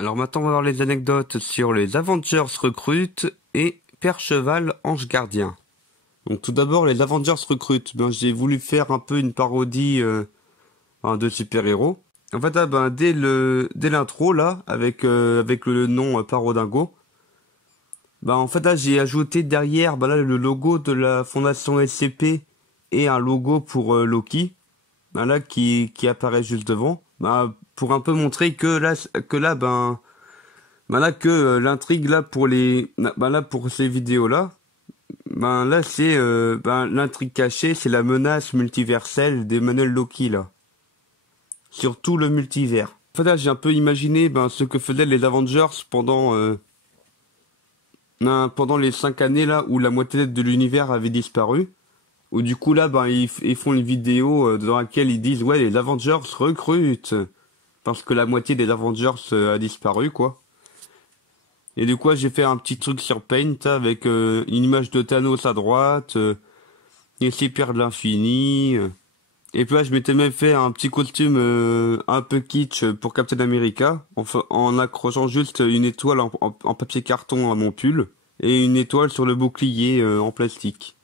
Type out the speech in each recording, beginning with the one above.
Alors maintenant on va voir les anecdotes sur les Avengers recrutent et Percheval ange gardien. Donc tout d'abord les Avengers recrutent. J'ai voulu faire un peu une parodie de super-héros. En fait dès l'intro là avec le nom Parodingo. En fait là j'ai ajouté derrière là le logo de la fondation SCP et un logo pour Loki. Là qui apparaît juste devant. Pour un peu montrer que l'intrigue là pour pour ces vidéos là, c'est l'intrigue cachée, c'est la menace multiverselle d'Emmanuel Loki là, sur tout le multivers. En fait là j'ai un peu imaginé ce que faisaient les Avengers pendant les 5 années là où la moitié de l'univers avait disparu. Où du coup là ils font une vidéo dans laquelle ils disent ouais les Avengers recrutent parce que la moitié des Avengers a disparu quoi. Et du coup j'ai fait un petit truc sur Paint avec une image de Thanos à droite, les six pierres de l'infini. Et puis là je m'étais même fait un petit costume un peu kitsch pour Captain America en accrochant juste une étoile en papier carton à mon pull et une étoile sur le bouclier en plastique.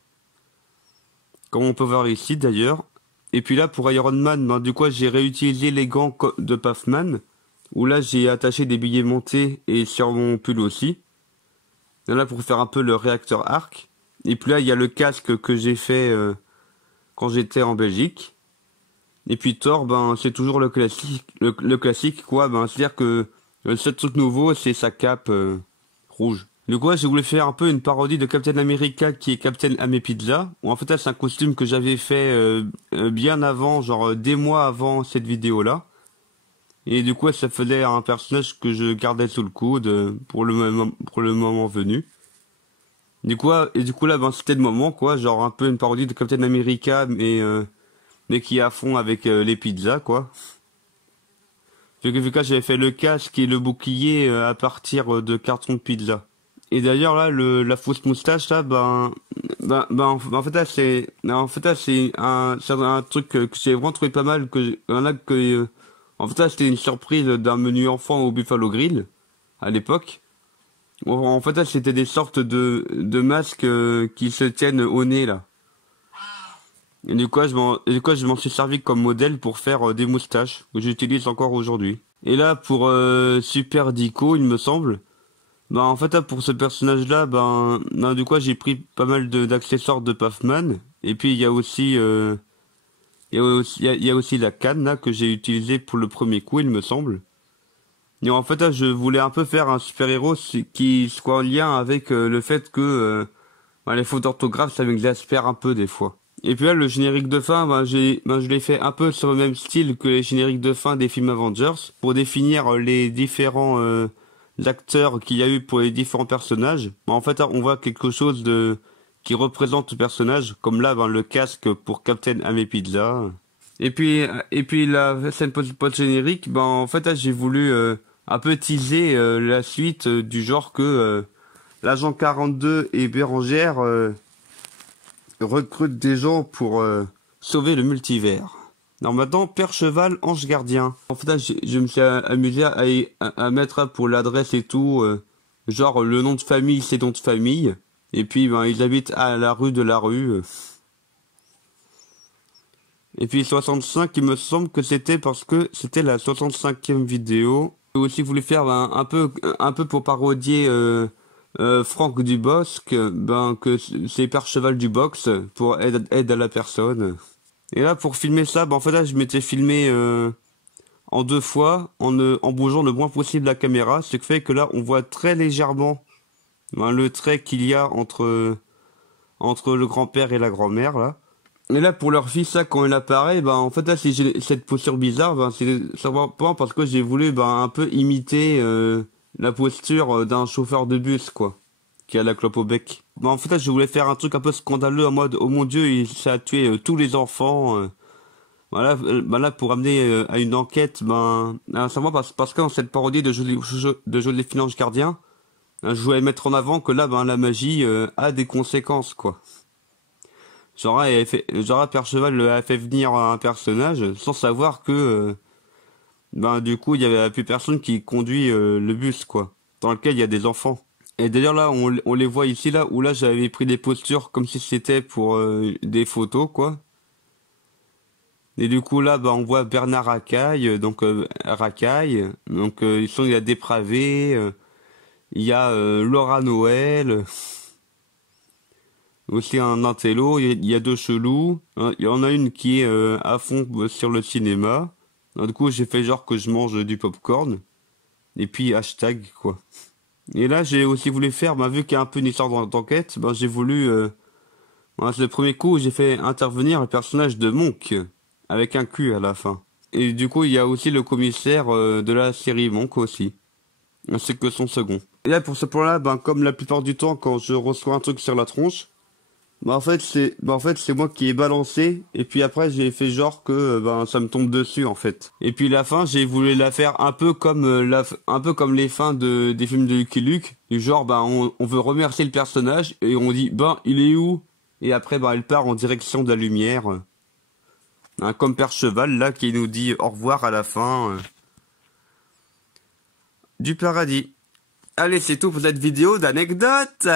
Comme on peut voir ici d'ailleurs. Et puis là pour Iron Man, du coup j'ai réutilisé les gants de Puffman, où là j'ai attaché des billets montés et sur mon pull aussi. Et là pour faire un peu le réacteur arc. Et puis là il y a le casque que j'ai fait quand j'étais en Belgique. Et puis Thor, c'est toujours le classique, le classique quoi. C'est-à-dire que le seul truc nouveau c'est sa cape rouge. Du coup, j'ai voulu faire un peu une parodie de Captain America qui est Captain Amepizza. Où en fait, là, c'est un costume que j'avais fait bien avant, genre des mois avant cette vidéo-là. Et du coup, ça faisait un personnage que je gardais sous le coude pour le moment venu. Du coup, là, c'était le moment, quoi. Genre un peu une parodie de Captain America, mais qui est à fond avec les pizzas, quoi. Vu que j'avais fait le casque et le bouclier à partir de carton de pizza. Et d'ailleurs là la fausse moustache là en fait là c'est un truc que j'ai vraiment trouvé pas mal en fait là c'était une surprise d'un menu enfant au Buffalo Grill à l'époque. En fait là c'était des sortes de masques qui se tiennent au nez là. Et du coup je m'en suis servi comme modèle pour faire des moustaches que j'utilise encore aujourd'hui. Et là pour Super Dico il me semble. En fait, là, pour ce personnage-là, du coup, j'ai pris pas mal d'accessoires de Puffman. Et puis, il y a aussi, il y a aussi la canne, là, que j'ai utilisée pour le premier coup, il me semble. Et en fait, là, je voulais un peu faire un super-héros qui soit en lien avec le fait que, les fautes d'orthographe, ça m'exaspère un peu, des fois. Et puis là, le générique de fin, je l'ai fait un peu sur le même style que les génériques de fin des films Avengers, pour définir les différents, l'acteur qu'il y a eu pour les différents personnages. En fait, là, on voit quelque chose qui représente le personnage, comme là, le casque pour Captain Amepizza. Et puis la scène post-générique, en fait, là, j'ai voulu un peu teaser la suite du genre que l'agent 42 et Bérangère recrutent des gens pour sauver le multivers. Alors maintenant, Percheval, ange gardien. En fait, là, je me suis amusé à mettre pour l'adresse et tout, genre le nom de famille, c'est nom de famille. Et puis, ils habitent à la rue de la rue. Et puis 65, il me semble que c'était parce que c'était la 65e vidéo. J'ai aussi voulu faire un peu pour parodier Franck Dubosc, que c'est Percheval du box pour aide à la personne. Et là, pour filmer ça, en fait, là, je m'étais filmé en 2 fois, en bougeant le moins possible la caméra, ce qui fait que là, on voit très légèrement le trait qu'il y a entre le grand-père et la grand-mère, là. Et là, pour leur fils, ça, quand il apparaît, en fait, là, c'est cette posture bizarre, c'est simplement parce que j'ai voulu, un peu imiter la posture d'un chauffeur de bus, quoi, qui a la clope au bec. En fait, là, je voulais faire un truc un peu scandaleux en mode, oh mon Dieu, ça a tué tous les enfants. Voilà, là, pour amener à une enquête, simplement parce que dans cette parodie de Joséphine Ange Gardien, je voulais mettre en avant que là, la magie a des conséquences, quoi. Genre, Percheval a fait venir un personnage sans savoir que ben du coup il y avait plus personne qui conduit le bus quoi, dans lequel il y a des enfants. Et d'ailleurs là on les voit ici là où là j'avais pris des postures comme si c'était pour des photos quoi. Et du coup là bah on voit Bernard Racaille, ils sont il y a Dépravé, il y a Laura Noël, aussi un intello, il y a deux chelous, hein, il y en a une qui est à fond sur le cinéma. Du coup j'ai fait genre que je mange du popcorn. Et puis hashtag quoi. Et là j'ai aussi voulu faire, bah, vu qu'il y a un peu une histoire d'enquête, bah, j'ai voulu... voilà, c'est le premier coup où j'ai fait intervenir le personnage de Monk, avec un Q à la fin. Et du coup il y a aussi le commissaire de la série Monk aussi. C'est que son second. Et là pour ce point-là, ben, comme la plupart du temps quand je reçois un truc sur la tronche, en fait c'est moi qui ai balancé et puis après j'ai fait genre que ben ça me tombe dessus en fait. Et puis la fin, j'ai voulu la faire un peu comme un peu comme les fins des films de Lucky Luke, du genre ben on veut remercier le personnage et on dit ben il est où? Et après ben elle part en direction de la lumière. Hein, comme Père Cheval là qui nous dit au revoir à la fin du paradis. Allez, c'est tout pour cette vidéo d'anecdotes.